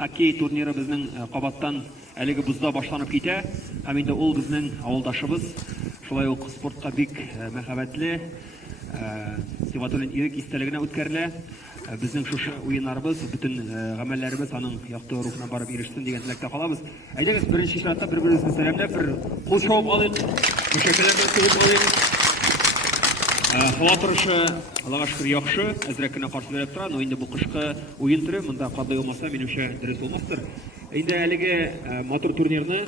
хоккей турниры безнең кабаттан әлеге бузда башланып китә. Һәм инде ул безнең авылдашыбыз, шулай ук спортка бик мәхәббәтле Сибатуллин Ирек истәлегенә үткәрелә. Безнең шушы уеннарыбыз, бүтән гамәлләребез аның якты рухына барып ирешсен дигән теләктә калабыз. Әйдәгез, беренче чиратта бер-беребезне сәламләп, бер кул шауып алыйк. Мөшәкәләрне куеп алыйк. Һава торышы, Аллага шөкер, яхшы, әзрәк кенә каршы биреп тора, но инде бу кышкы уен төре монда кадый булмаса, минемчә дөрес булмастыр. Инде әлеге матур турнирны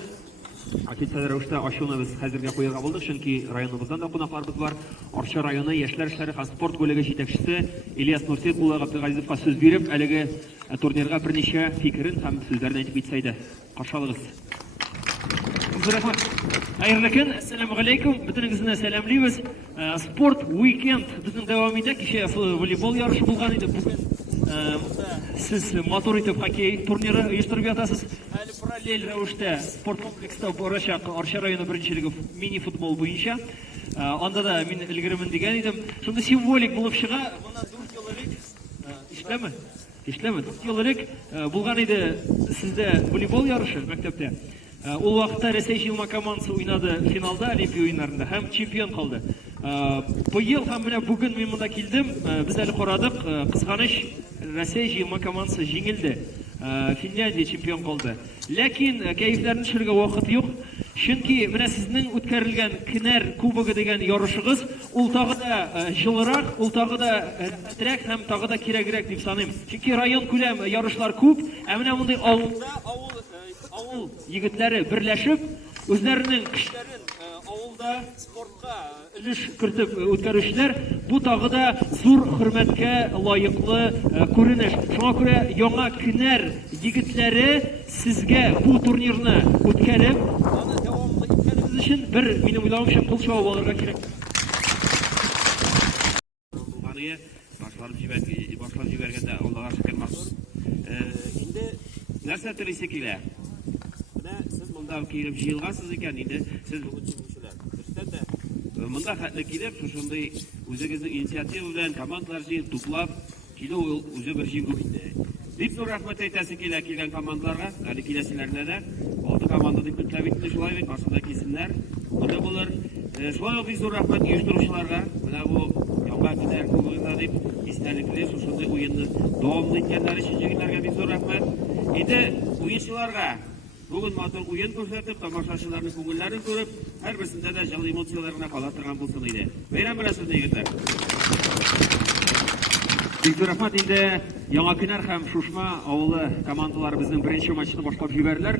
официаль рәвештә ачуны без хәзергә куярга булдык, чөнки районыбыздан да кунакларыбыз бар. Арча районы яшьләр эшләре һәм спорт бүлеге җитәкчесе Ильяс Нурсейд улы Габдулгазиевка сүз биреп, әлеге турнирга берничә фикерен һәм сүзләрен әйтеп китсә иде. Каршы алыгыз. Хәерле көн, ассаламу алейкум. Бөтенегезне сәламлыйбыз. Спорт уикенд безнең дәвам итә. Кичә волейбол ярышы булган иде. Бүген сез матур итеп хоккей турниры оештырып ятасыз. Әле параллель рәвештә спорт комплексында барачак Арча районы беренчелеге мини футбол буенча. Анда да мин илгеремен дигән идем. Шунда символик булып чыга. Моннан 4 ел элек Ишләме? 4 ел элек булган иде сездә волейбол ярышы мәктәптә. Ул вакытта Рәсәй җыелма командасы уйнады финалда Олимпия уеннарында һәм чемпион калды. Быел һәм менә бүген мин монда килдем. Без әле карадык, кызганыч Рәсәй җыелма командасы җиңелде. Финляндия чемпион калды. Ләкин кәефләрне төшерергә вакыт юк. Чөнки менә сезнең үткәрелгән Кенәр кубогы дигән ярышыгыз, ул тагы да җылырак, ул тагы да рәтлерәк һәм тагы да кирәгрәк дип саныйм. Чөнки район күләм ярышлар күп, ә менә мондый авыл егетләре берләшеп, үзләренең көчләрен авылда спортка өлеш кертеп үткәрүчеләр, бу тагы да зур хөрмәткә лаеклы күренеш. Шуңа күрә яңа Кенәр егетләре сезгә бу турнирны үткәреп, аны дәвамлы иткәнегез өчен бер минем уйлавымча кул чабып алырга кирәк. Башлап җибәргәндә Аллага шөкер матур. Инде нәрсә телисе килә? Сез монда килеп җыелгансыз икән, инде сез бүген җиңүчеләр. Дөрестән дә монда хәтле килеп, шушындый үзегезнең инициатива белән командалар җыеп туплап килү ул үзе бер җиңү инде. Бик зур рәхмәт әйтәсе килә килгән командаларга, әле киләселәренә дә. Алты команда дип көтелә бит, шулай бит, каршыда килсеннәр. Монда булыр. Шулай ук бик зур рәхмәт оештыручыларга. Менә бу яңа Кенәр кубогында дип истәлекле шушындый уенны дәвамлы иткәннәр өчен җигетләргә бик зур рәхмәт. Инде уенчыларга бүген матур уен күрсәтеп, тамашачыларның күңелләрен күреп, һәрберсендә дә җылы эмоциялар гына кала торган булсын иде. Бәйрәм белән сезне егетләр. Бик зур рәхмәт. Инде Яңа Кенәр һәм Шушма авылы командалары безнең беренче матчны башлап җибәрделәр.